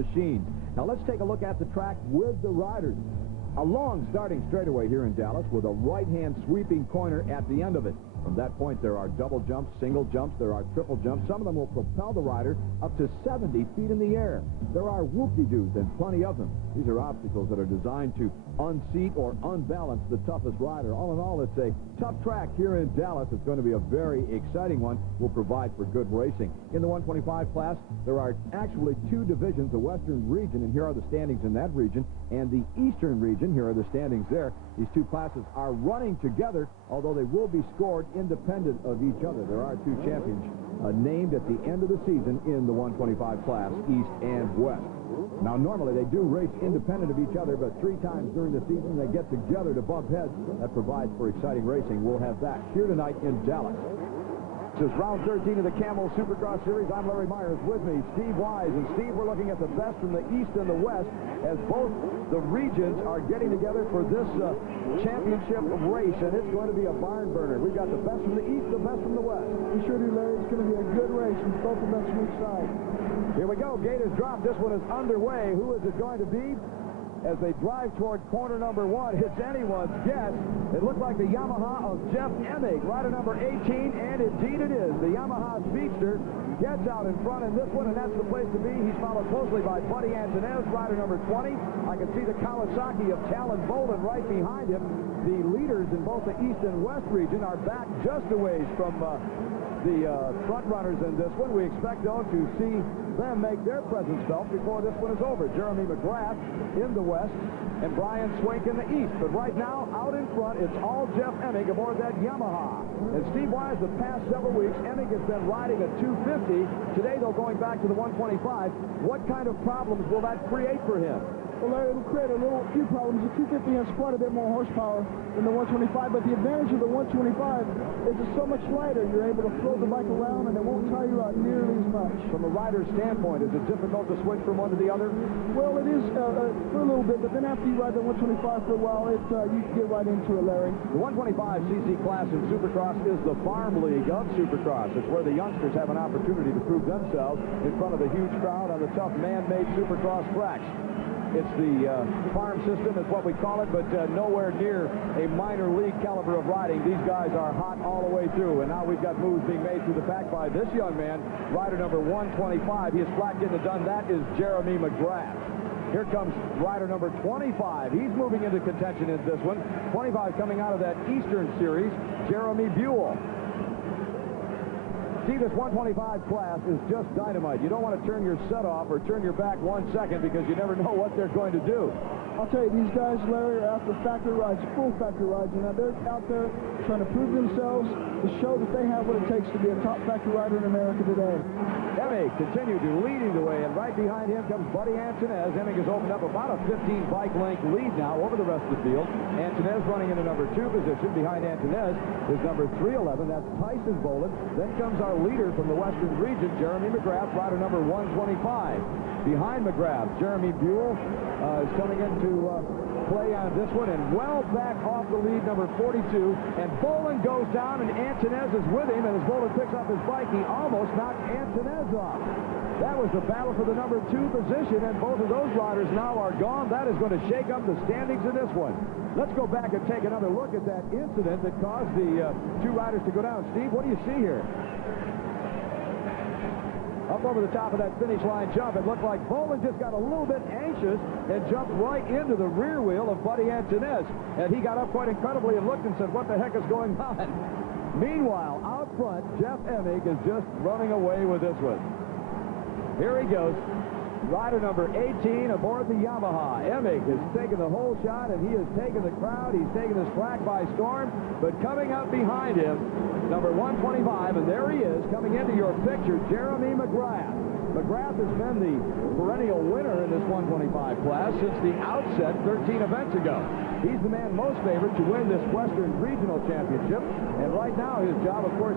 machine. Now let's take a look at the track with the riders. A long starting straightaway here in Dallas with a right-hand sweeping corner at the end of it. From that point, there are double jumps, single jumps, there are triple jumps. Some of them will propel the rider up to 70 feet in the air. There are whoop-de-doos and plenty of them. These are obstacles that are designed to unseat or unbalance the toughest rider. All in all, it's a tough track here in Dallas. It's going to be a very exciting one. Will provide for good racing. In the 125 class, there are actually two divisions, the Western region, and here are the standings in that region, and the Eastern region. Here are the standings there. These two classes are running together, although they will be scored independent of each other. There are two champions named at the end of the season in the 125 class, East and West. Now, normally they do race independent of each other, but 3 times during the season they get together to bump heads. That provides for exciting racing. We'll have that here tonight in Dallas. This is round 13 of the Camel Supercross Series. I'm Larry Myers. With me, Steve Wise. And Steve, we're looking at the best from the East and the West as both the regions are getting together for this championship race, and it's going to be a barn burner. We've got the best from the East, the best from the West. We sure do, Larry. It's going to be a good race with both of us from each side. Here we go. Gate is dropped. This one is underway. Who is it going to be? As they drive toward corner number 1, it's anyone's guess. It looked like the Yamaha of Jeff Emig, rider number 18, and indeed it is. The Yamaha Speedster gets out in front in this one, and that's the place to be. He's followed closely by Buddy Antonez, rider number 20. I can see the Kawasaki of Talon Bolden right behind him. The leaders in both the East and West region are back just a ways from the front runners in this one. We expect, though, to see them make their presence felt before this one is over. Jeremy McGrath in the West and Brian Swink in the East. But right now, out in front, it's all Jeff Emig aboard that Yamaha. And Steve Wise, the past several weeks, Emig has been riding a 250. Today, though, going back to the 125. What kind of problems will that create for him? Well, Larry, it'll create a few problems. The 250 has quite a bit more horsepower than the 125, but the advantage of the 125 is it's so much lighter. You're able to throw the bike around, and it won't tire you out nearly as much. From a rider's standpoint, is it difficult to switch from one to the other? Well, it is for a little bit, but then after you ride the 125 for a while, you can get right into it, Larry. The 125cc class in Supercross is the farm league of Supercross. It's where the youngsters have an opportunity to prove themselves in front of a huge crowd on the tough man-made Supercross tracks. It's the farm system is what we call it, but nowhere near a minor league caliber of riding. These guys are hot all the way through, and now we've got moves being made through the pack by this young man, rider number 125. He is flat getting it done. That is Jeremy McGrath. Here comes rider number 25. He's moving into contention in this one. 25 coming out of that Eastern Series, Jeremy Buell. See, this 125 class is just dynamite. You don't want to turn your set off or turn your back 1 second because you never know what they're going to do. I'll tell you, these guys, Larry, are after factory rides, full factory rides. You know, they're out there trying to prove themselves to show that they have what it takes to be a top factory rider in America today. Emig continued to leading the way, and right behind him comes Buddy Antonez. Emig has opened up about a 15-bike length lead now over the rest of the field. Antonez running in the number 2 position. Behind Antonez is number 311. That's Tyson Bolden. Then comes our leader from the Western region, Jeremy McGrath, rider number 125. Behind McGrath, Jeremy Buell is coming into play on this one, and well back off the lead, number 42. And Bolden goes down, and Antonez is with him, and as Bolden picks up his bike, he almost knocked Antonez off. That was the battle for the number 2 position, and both of those riders now are gone. That is going to shake up the standings in this one. Let's go back and take another look at that incident that caused the 2 riders to go down. Steve, what do you see here? Up over the top of that finish line jump, it looked like Bolden just got a little bit anxious and jumped right into the rear wheel of Buddy Antonez. And he got up quite incredibly and looked and said, what the heck is going on? Meanwhile, out front, Jeff Emig is just running away with this one. Here he goes. Rider number 18 aboard the Yamaha. Emig has taken the whole shot, and he has taken the crowd. He's taken this track by storm. But coming up behind him, number 125, and there he is, coming into your picture, Jeremy McGrath. McGrath has been the perennial winner in this 125 class since the outset 13 events ago. He's the man most favored to win this Western Regional Championship. And right now, his job, of course,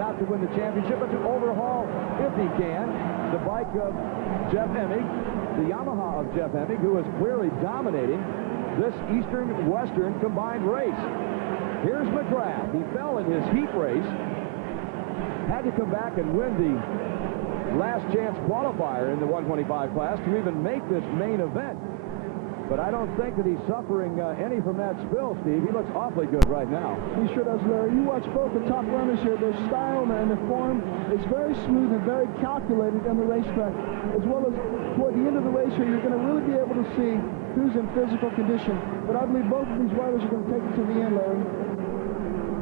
not to win the championship, but to overhaul, if he can, the bike of Jeff Emig, the Yamaha of Jeff Emig, who is clearly dominating this Eastern-Western combined race. Here's McGrath. He fell in his heat race, had to come back and win the last chance qualifier in the 125 class to even make this main event. But I don't think that he's suffering any from that spill, Steve. He looks awfully good right now. He sure does, Larry. You watch both the top runners here. Their style and their form is very smooth and very calculated on the racetrack. As well as toward the end of the race here, you're going to really be able to see who's in physical condition. But I believe both of these riders are going to take it to the end, Larry.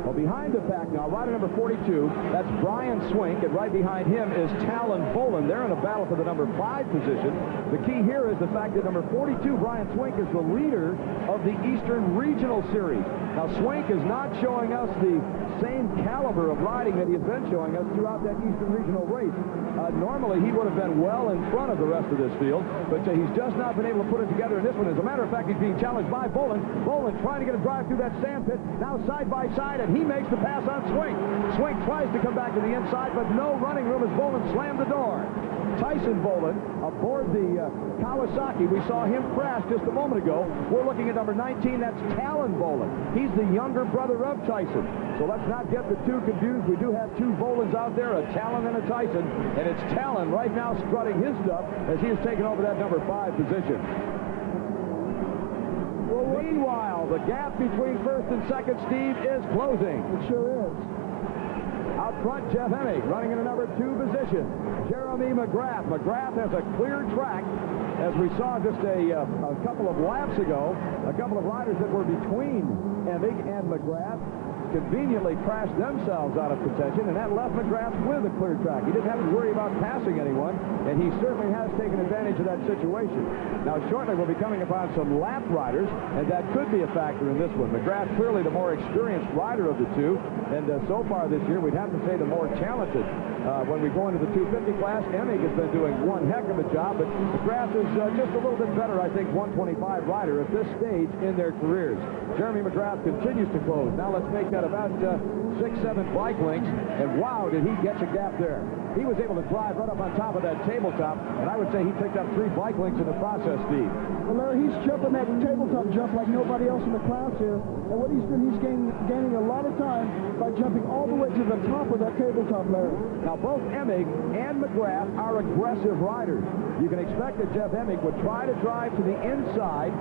Well, behind the pack now, rider number 42, that's Brian Swink, and right behind him is Talon Boland. They're in a battle for the number 5 position. The key here is the fact that number 42, Brian Swink, is the leader of the Eastern Regional Series. Now, Swink is not showing us the same caliber of riding that he has been showing us throughout that Eastern Regional race. Normally, he would have been well in front of the rest of this field, but he's just not been able to put it together in this one. As a matter of fact, he's being challenged by Boland. Boland trying to get a drive through that sand pit, now side by side, and he makes the pass on Swink. Swink tries to come back to the inside, but no running room as Boland slammed the door. Tyson Boland aboard the Kawasaki. We saw him crash just a moment ago. We're looking at number 19. That's Talon Boland. He's the younger brother of Tyson. So let's not get the two confused. We do have two Bolands out there, a Talon and a Tyson. And it's Talon right now strutting his stuff as he has taken over that number 5 position. Meanwhile, the gap between first and second, Steve, is closing. It sure is. Out front, Jeff Emig running in a number 2 position. Jeremy McGrath. McGrath has a clear track. As we saw just a couple of laps ago, a couple of riders that were between Emig and McGrath conveniently crashed themselves out of contention, and that left McGrath with a clear track. He didn't have to worry about passing anyone, and he certainly has taken advantage of that situation. Now, shortly we'll be coming upon some lap riders, and that could be a factor in this one. McGrath clearly the more experienced rider of the two, and so far this year we'd have to say the more talented. When we go into the 250 class, Emig has been doing one heck of a job, but McGrath is just a little bit better, I think, 125 rider at this stage in their careers. Jeremy McGrath continues to close. Now let's make that about 6-7 bike lengths, and wow, did he get a gap there. He was able to drive right up on top of that tabletop, and I would say he picked up 3 bike lengths in the process, Steve. Well, Larry, he's jumping that tabletop jump like nobody else in the class here, and what he's doing, he's gaining a lot of time by jumping all the way to the top of that tabletop, Larry. Now, both Emig and McGrath are aggressive riders. You can expect that Jeff Emig would try to drive to the inside,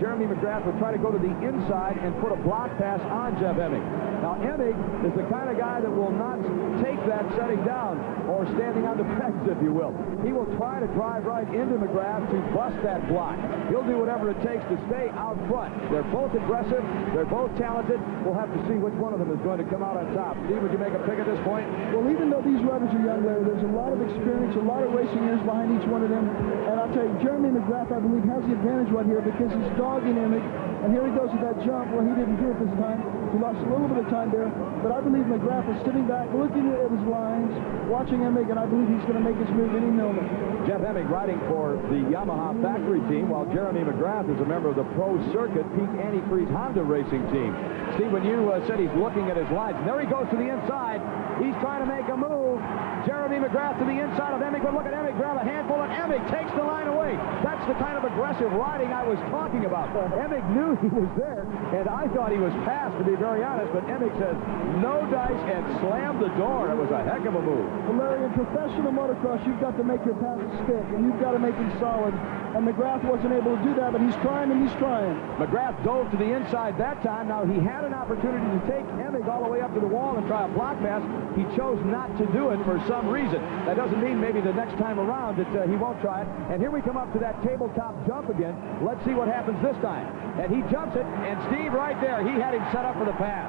Jeremy McGrath would try to go to the inside and put a block pass on Jeff Emig. Now, Emig is the kind of guy that will not take that setting down or standing on the pegs, if you will. He will try to drive right into McGrath to bust that block. He'll do whatever it takes to stay out front. They're both aggressive. They're both talented. We'll have to see which one of them is going to come out on top. Steve, would you make a pick at this point? Well, even though these riders are young, Larry, there's a lot of experience, a lot of racing years behind each one of them. And I'll tell you, Jeremy McGrath, I believe, has the advantage right here because he's dogging Emig. And here he goes with that jump. Well, he didn't do it this time. He lost a little bit of time there. But I believe McGrath is sitting back, looking at his lines, watching Emig, and I believe he's going to make his move any moment. Jeff Emig riding for the Yamaha factory team, while Jeremy McGrath is a member of the Pro Circuit Pete Antifreeze Honda racing team. Steve, when you said he's looking at his lines, and there he goes to the inside. He's trying to make a move. Jeremy McGrath to the inside of Emig, but look at Emig grab a handful, and Emig takes the line away. That's the kind of aggressive riding I was talking about. Emig knew he was there, and I thought he was passed, to be very honest, but Emig says no dice and slammed the door. It was a heck of a move. Well, Larry, in professional motocross, you've got to make your passes stick, and you've got to make them solid. And McGrath wasn't able to do that, but he's trying and he's trying. McGrath dove to the inside that time. Now, he had an opportunity to take Emig all the way up to the wall and try a block pass. He chose not to do it for some reason. That doesn't mean maybe the next time around that he won't try it. And here we come up to that tabletop jump again. Let's see what happens this time. And he jumps it, and Steve right there, he had him set up for the pass.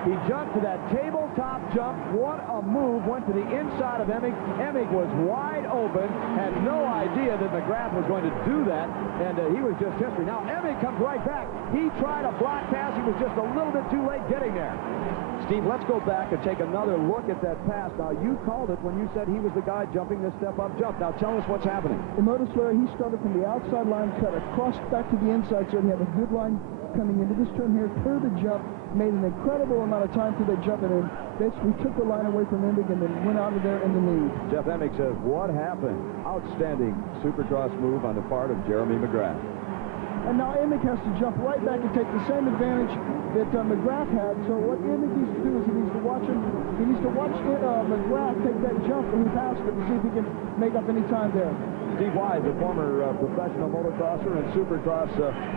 He jumped to that tabletop jump. What a move. Went to the inside of Emig. Emig was wide open. Had no idea that McGrath was going to do that. And he was just history. Now, Emig comes right back. He tried a block pass. He was just a little bit too late getting there. Steve, let's go back and take another look at that pass. Now, you called it when you said he was the guy jumping this step-up jump. Now, tell us what's happening. In notice, Larry, he started from the outside line, cut across back to the inside, so he had a good line coming into this turn here, cleared the jump, made an incredible amount of time through that jump, and then basically took the line away from Emig and then went out of there in the lead. Jeff Emig says, what happened? Outstanding Supercross move on the part of Jeremy McGrath. and now Emig has to jump right back and take the same advantage that McGrath had. So what Emig needs to do is he needs to watch McGrath take that jump when he passed it to see if he can make up any time there. Steve Wise, a former professional motocrosser and Supercross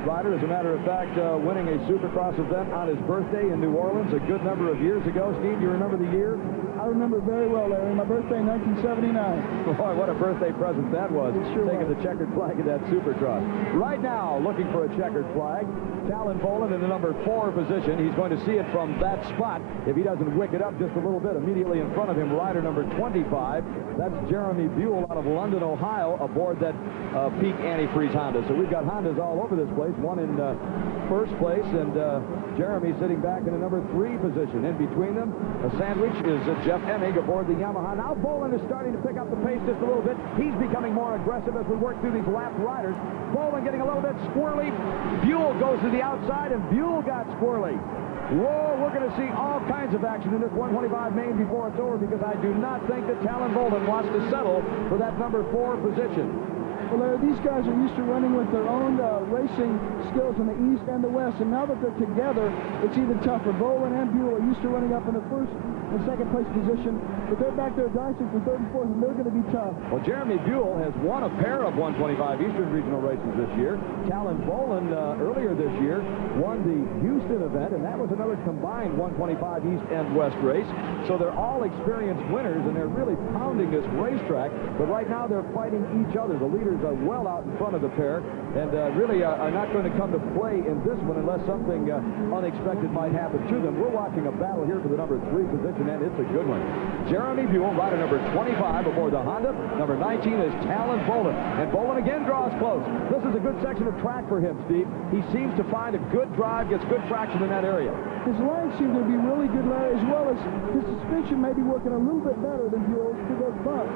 rider, as a matter of fact, winning a Supercross event on his birthday in New Orleans a good number of years ago. Steve, do you remember the year? I remember very well, Larry. My birthday in 1979. Boy, what a birthday present that was, sure taking was. the checkered flag of that Supercross. Right now, looking for a checkered flag, Talon Boland in the number 4 position. He's going to see it from that spot if he doesn't wick it up just a little bit. Immediately in front of him, rider number 25. That's Jeremy Buell out of London, Ohio, aboard that Peak antifreeze Honda. So we've got Hondas all over this place. One in first place, and Jeremy sitting back in the number 3 position. In between them, a sandwich is Jeff Emig aboard the Yamaha. Now Boland is starting to pick up the pace just a little bit. He's becoming more aggressive as we work through these lapped riders. Boland getting a little bit squirrely. Buell goes to the outside, and Buell got squirrely. Whoa, we're going to see all kinds of action in this 125 main before it's over, because I do not think that Talon Boland wants to settle for that number 4 position. Well, Larry, these guys are used to running with their own racing skills in the East and the West, and now that they're together, it's even tougher. Boland and Buell are used to running up in the first and second place position, but they're back there dicing for third and fourth, and they're going to be tough. Well, Jeremy Buell has won a pair of 125 Eastern Regional races this year. Talon Boland earlier this year won the Houston event, and that was another combined 125 East and West race. So they're all experienced winners, and they're really pounding this racetrack, but right now they're fighting each other. The leaders are well out in front of the pair, and really are not going to come to play in this one unless something unexpected might happen to them. We're watching a battle here for the number 3 position, and it's a good one. Jeremy Buell, rider number 25 aboard the Honda. Number 19 is Talon Boland, and Boland again draws close. This is a good section of track for him, Steve. He seems to find a good drive, gets good traction in that area. His legs seem to be really good, Larry, as well as his suspension may be working a little bit better than Buell's to those bumps.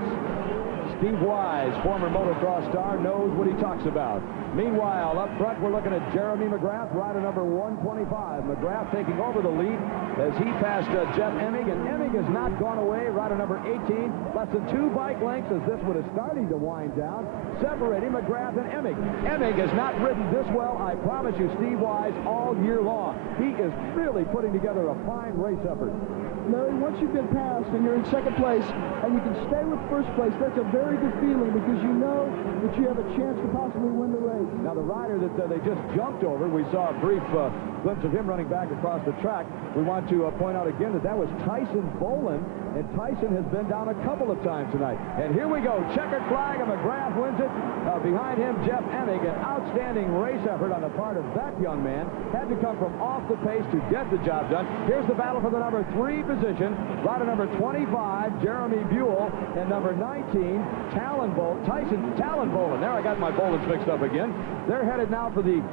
Steve Wise, former motocross star, knows what he talks about. Meanwhile, up front, we're looking at Jeremy McGrath, rider number 125. McGrath taking over the lead as he passed Jeff Emig, and Emig has not gone away. Rider number 18, less than 2 bike lengths as this one is starting to wind down, separating McGrath and Emig. Emig has not ridden this well, I promise you, Steve Wise, all year long. He is really putting together a fine race effort. Larry, once you've been passed and you're in second place and you can stay with first place, that's a very good feeling, because you know that you have a chance to possibly win the race. Now, the rider that they just jumped over, we saw a brief glimpse of him running back across the track. We want to point out again that that was Tyson Boland, and Tyson has been down a couple of times tonight. And here we go, checkered flag, and McGrath wins it. Behind him, Jeff Emig, an outstanding race effort on the part of that young man. Had to come from off the pace to get the job done. Here's the battle for the number 3 position. Rider number 25, Jeremy Buell, and number 19, Talon Boland. There, I got my Bolands mixed up again. They're headed now for the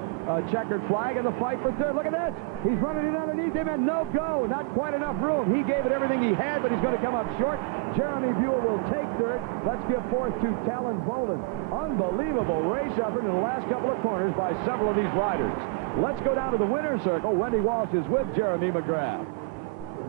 checkered flag and the fight for third. Look at this. He's running in underneath him, and no go. Not quite enough room. He gave it everything he had, but he's going to come up short. Jeremy Buell will take third. Let's give fourth to Talon Boland. Unbelievable race effort in the last couple of corners by several of these riders. Let's go down to the winner's circle. Wendy Walsh is with Jeremy McGrath.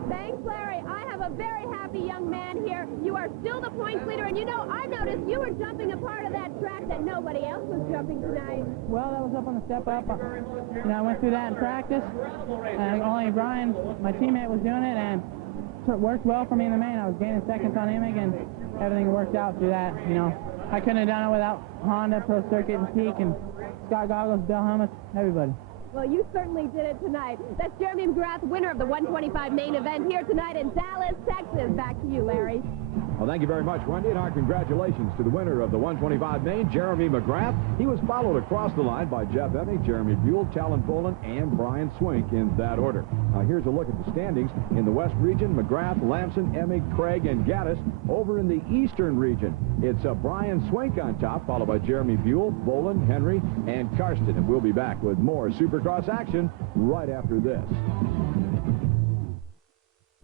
Thanks, Larry. I have a very happy young man here. You are still the points leader, and you know, I noticed you were jumping a part of that track that nobody else was jumping tonight. Well, that was up on the step up. I went through that in practice, and only Brian, my teammate, was doing it, and it worked well for me in the main. I was gaining seconds on Emig, and everything worked out through that. You know, I couldn't have done it without Honda, Pro Circuit, and Peak, and Scott Goggles, Bill Hummus, everybody. Well, you certainly did it tonight. That's Jeremy McGrath, winner of the 125 main event here tonight in Dallas, Texas. Back to you, Larry. Well, thank you very much, Wendy, and our congratulations to the winner of the 125 main, Jeremy McGrath. He was followed across the line by Jeff Emig, Jeremy Buell, Talon Boland, and Brian Swink in that order. Now, here's a look at the standings. In the West region, McGrath, Lamson, Emig, Craig, and Gaddis. Over in the Eastern region, it's Brian Swink on top, followed by Jeremy Buell, Boland, Henry, and Karsten. And we'll be back with more Supercross action right after this.